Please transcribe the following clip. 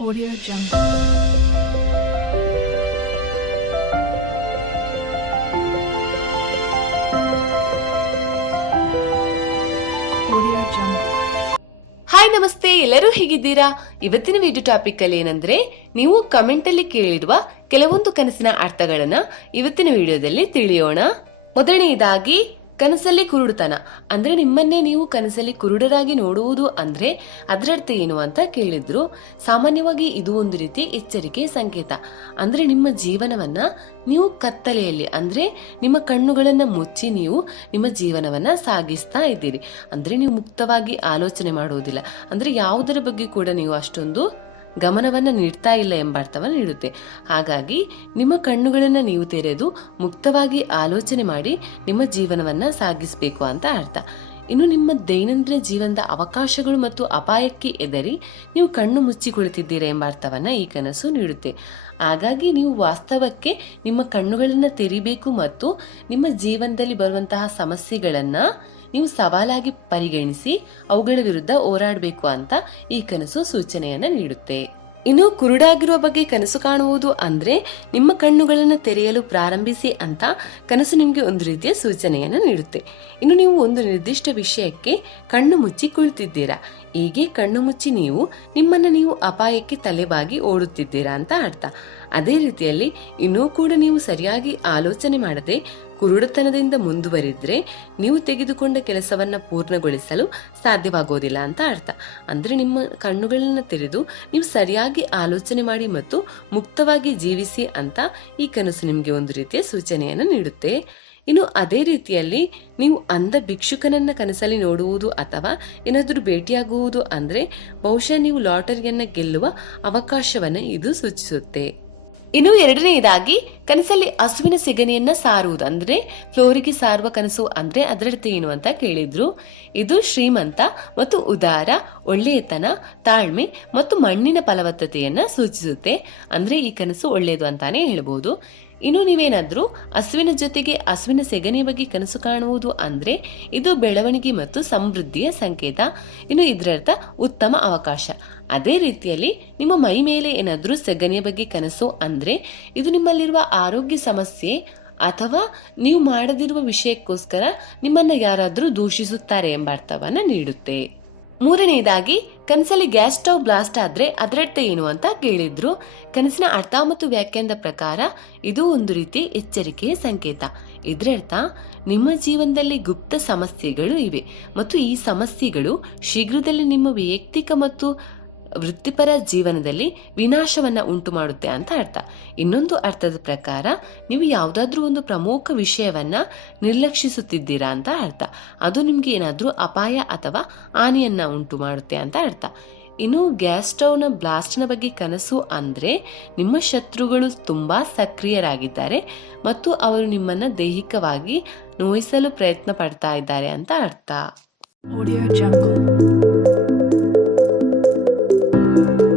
Audio Jungle. Hi ನಮಸ್ತೆ ಎಲ್ಲರೂ ಹೇಗಿದ್ದೀರಾ? ಇವತ್ತಿನ ವಿಡಿಯೋ ಟಾಪಿಕ್ ಅಲ್ಲಿ ಏನಂದ್ರೆ, ನೀವು ಕಮೆಂಟ್ ಅಲ್ಲಿ ಕೇಳಿರುವ ಕೆಲವೊಂದು ಕನಸಿನ ಅರ್ಥಗಳನ್ನ ಇವತ್ತಿನ ವಿಡಿಯೋದಲ್ಲಿ ತಿಳಿಯೋಣ. ಮೊದಲನೆಯದಾಗಿ ಕನಸಲ್ಲಿ ಕುರುಡುತನ. ಅಂದ್ರೆ ನಿಮ್ಮನ್ನೇ ನೀವು ಕನಸಲ್ಲಿ ಕುರುಡರಾಗಿ ನೋಡುವುದು ಅಂದ್ರೆ ಅದರರ್ಥ ಏನು ಅಂತ ಕೇಳಿದ್ರು. ಸಾಮಾನ್ಯವಾಗಿ ಇದು ಒಂದು ರೀತಿ ಎಚ್ಚರಿಕೆ, ಸಂಕೇತ. ಅಂದ್ರೆ ನಿಮ್ಮ ಜೀವನವನ್ನ ನೀವು ಕತ್ತಲೆಯಲ್ಲಿ, ಅಂದ್ರೆ ನಿಮ್ಮ ಕಣ್ಣುಗಳನ್ನ ಮುಚ್ಚಿ ನೀವು ನಿಮ್ಮ ಜೀವನವನ್ನ ಸಾಗಿಸ್ತಾ ಇದ್ದೀರಿ. ಅಂದ್ರೆ ನೀವು ಮುಕ್ತವಾಗಿ ಆಲೋಚನೆ ಮಾಡುವುದಿಲ್ಲ. ಅಂದ್ರೆ ಯಾವುದರ ಬಗ್ಗೆ ಕೂಡ ನೀವು ಅಷ್ಟೊಂದು ಗಮನವನ್ನ ನೀಡ್ತಾ ಇಲ್ಲ ಎಂಬ ಅರ್ಥವನ್ನು ನೀಡುತ್ತೆ. ಹಾಗಾಗಿ ನಿಮ್ಮ ಕಣ್ಣುಗಳನ್ನು ನೀವು ತೆರೆದು ಮುಕ್ತವಾಗಿ ಆಲೋಚನೆ ಮಾಡಿ ನಿಮ್ಮ ಜೀವನವನ್ನ ಸಾಗಿಸಬೇಕು ಅಂತ ಅರ್ಥ. ಇನ್ನು ನಿಮ್ಮ ದೈನಂದಿನ ಜೀವನದ ಅವಕಾಶಗಳು ಮತ್ತು ಅಪಾಯಕ್ಕೆ ಎದರಿ ನೀವು ಕಣ್ಣು ಮುಚ್ಚಿ ಎಂಬ ಅರ್ಥವನ್ನು ಈ ಕನಸು ನೀಡುತ್ತೆ. ಹಾಗಾಗಿ ನೀವು ವಾಸ್ತವಕ್ಕೆ ನಿಮ್ಮ ಕಣ್ಣುಗಳನ್ನು ತೆರಿಬೇಕು ಮತ್ತು ನಿಮ್ಮ ಜೀವನದಲ್ಲಿ ಬರುವಂತಹ ಸಮಸ್ಯೆಗಳನ್ನು ನೀವು ಸವಾಲಾಗಿ ಪರಿಗಣಿಸಿ ಅವುಗಳ ವಿರುದ್ಧ ಹೋರಾಡಬೇಕು ಅಂತ ಈ ಕನಸು ಸೂಚನೆಯನ್ನು ನೀಡುತ್ತೆ. ಇನ್ನು ಕುರುಡಾಗಿರುವ ಬಗ್ಗೆ ಕನಸು ಕಾಣುವುದು ಅಂದ್ರೆ ನಿಮ್ಮ ಕಣ್ಣುಗಳನ್ನು ತೆರೆಯಲು ಪ್ರಾರಂಭಿಸಿ ಅಂತ ಕನಸು ನಿಮಗೆ ಒಂದು ರೀತಿಯ ಸೂಚನೆಯನ್ನು ನೀಡುತ್ತೆ. ಇನ್ನು ನೀವು ಒಂದು ನಿರ್ದಿಷ್ಟ ವಿಷಯಕ್ಕೆ ಕಣ್ಣು ಮುಚ್ಚಿ ಕುಳಿತಿದ್ದೀರಾ? ಹೀಗೆ ಕಣ್ಣು ಮುಚ್ಚಿ ನೀವು ನಿಮ್ಮನ್ನು ನೀವು ಅಪಾಯಕ್ಕೆ ತಲೆಬಾಗಿ ಓಡುತ್ತಿದ್ದೀರಾ ಅಂತ ಅರ್ಥ. ಅದೇ ರೀತಿಯಲ್ಲಿ ಇನ್ನೂ ಕೂಡ ನೀವು ಸರಿಯಾಗಿ ಆಲೋಚನೆ ಮಾಡದೆ ಕುರುಡತನದಿಂದ ಮುಂದುವರಿದ್ರೆ ನೀವು ತೆಗೆದುಕೊಂಡ ಕೆಲಸವನ್ನ ಪೂರ್ಣಗೊಳಿಸಲು ಸಾಧ್ಯವಾಗೋದಿಲ್ಲ ಅಂತ ಅರ್ಥ. ಅಂದ್ರೆ ನಿಮ್ಮ ಕಣ್ಣುಗಳನ್ನ ತೆರೆದು ನೀವು ಸರಿಯಾಗಿ ಆಲೋಚನೆ ಮಾಡಿ ಮತ್ತು ಮುಕ್ತವಾಗಿ ಜೀವಿಸಿ ಅಂತ ಈ ಕನಸು ನಿಮಗೆ ಒಂದು ರೀತಿಯ ಸೂಚನೆಯನ್ನು ನೀಡುತ್ತೆ. ಇನ್ನು ಅದೇ ರೀತಿಯಲ್ಲಿ ನೀವು ಅಂಧ ಭಿಕ್ಷುಕನನ್ನ ಕನಸಲ್ಲಿ ನೋಡುವುದು ಅಥವಾ ಏನಾದರೂ ಭೇಟಿಯಾಗುವುದು ಅಂದ್ರೆ ಬಹುಶಃ ನೀವು ಲಾಟರಿಯನ್ನ ಗೆಲ್ಲುವ ಅವಕಾಶವನ್ನ ಇದು ಸೂಚಿಸುತ್ತೆ. ಇನ್ನು ಎರಡನೆಯದಾಗಿ, ಕನಸಲ್ಲಿ ಹಸುವಿನ ಸೆಗಣಿಯನ್ನ ಸಾರುವುದು ಅಂದ್ರೆ, ಫ್ಲೋರಿಗೆ ಸಾರುವ ಕನಸು ಅಂದ್ರೆ ಅದರರ್ಥ ಏನು ಅಂತ ಕೇಳಿದ್ರು. ಇದು ಶ್ರೀಮಂತ ಮತ್ತು ಉದಾರ, ಒಳ್ಳೆಯತನ, ತಾಳ್ಮೆ ಮತ್ತು ಮಣ್ಣಿನ ಫಲವತ್ತತೆಯನ್ನ ಸೂಚಿಸುತ್ತೆ. ಅಂದ್ರೆ ಈ ಕನಸು ಒಳ್ಳೆಯದು ಅಂತಾನೆ ಹೇಳ್ಬೋದು. ಇನ್ನು ನೀವೇನಾದರೂ ಹಸುವಿನ ಜೊತೆಗೆ ಹಸುವಿನ ಸೆಗಣಿಯ ಬಗ್ಗೆ ಕನಸು ಕಾಣುವುದು ಅಂದರೆ ಇದು ಬೆಳವಣಿಗೆ ಮತ್ತು ಸಮೃದ್ಧಿಯ ಸಂಕೇತ. ಇನ್ನು ಇದರರ್ಥ ಉತ್ತಮ ಅವಕಾಶ. ಅದೇ ರೀತಿಯಲ್ಲಿ ನಿಮ್ಮ ಮೈ ಮೇಲೆ ಏನಾದರೂ ಸೆಗಣಿಯ ಬಗ್ಗೆ ಕನಸು ಅಂದರೆ ಇದು ನಿಮ್ಮಲ್ಲಿರುವ ಆರೋಗ್ಯ ಸಮಸ್ಯೆ ಅಥವಾ ನೀವು ಮಾಡದಿರುವ ವಿಷಯಕ್ಕೋಸ್ಕರ ನಿಮ್ಮನ್ನು ಯಾರಾದರೂ ದೂಷಿಸುತ್ತಾರೆ ಎಂಬ ಅರ್ಥವನ್ನು ನೀಡುತ್ತೆ. ಮೂರನೆಯದಾಗಿ ಕನಸಲ್ಲಿ ಗ್ಯಾಸ್ ಸ್ಟವ್ ಬ್ಲಾಸ್ಟ್ ಆದ್ರೆ ಅದರರ್ಥ ಏನು ಅಂತ ಕೇಳಿದ್ರು. ಕನಸಿನ ಅರ್ಥ ಮತ್ತು ವ್ಯಾಖ್ಯಾನದ ಪ್ರಕಾರ, ಇದು ಒಂದು ರೀತಿ ಎಚ್ಚರಿಕೆಯ ಸಂಕೇತ. ಇದರರ್ಥ, ನಿಮ್ಮ ಜೀವನದಲ್ಲಿ ಗುಪ್ತ ಸಮಸ್ಯೆಗಳು ಇವೆ ಮತ್ತು ಈ ಸಮಸ್ಯೆಗಳು ಶೀಘ್ರದಲ್ಲಿ ನಿಮ್ಮ ವೈಯಕ್ತಿಕ ಮತ್ತು ವೃತ್ತಿಪರ ಜೀವನದಲ್ಲಿ ವಿನಾಶವನ್ನ ಉಂಟು ಮಾಡುತ್ತೆ ಅಂತ ಅರ್ಥ. ಇನ್ನೊಂದು ಅರ್ಥದ ಪ್ರಕಾರ, ನೀವು ಯಾವುದಾದ್ರೂ ಒಂದು ಪ್ರಮುಖ ವಿಷಯವನ್ನ ನಿರ್ಲಕ್ಷಿಸುತ್ತಿದ್ದೀರಾ ಅಂತ ಅರ್ಥ. ಅದು ನಿಮ್ಗೆ ಏನಾದ್ರೂ ಅಪಾಯ ಅಥವಾ ಹಾನಿಯನ್ನ ಉಂಟು ಮಾಡುತ್ತೆ ಅಂತ ಅರ್ಥ. ಇನ್ನು ಗ್ಯಾಸ್ ಸ್ಟವ್ನ ಬ್ಲಾಸ್ಟ್ನ ಬಗ್ಗೆ ಕನಸು ಅಂದ್ರೆ, ನಿಮ್ಮ ಶತ್ರುಗಳು ತುಂಬಾ ಸಕ್ರಿಯರಾಗಿದ್ದಾರೆ ಮತ್ತು ಅವರು ನಿಮ್ಮನ್ನ ದೈಹಿಕವಾಗಿ ನೋಯಿಸಲು ಪ್ರಯತ್ನ ಪಡ್ತಾ ಇದ್ದಾರೆ ಅಂತ ಅರ್ಥ. Música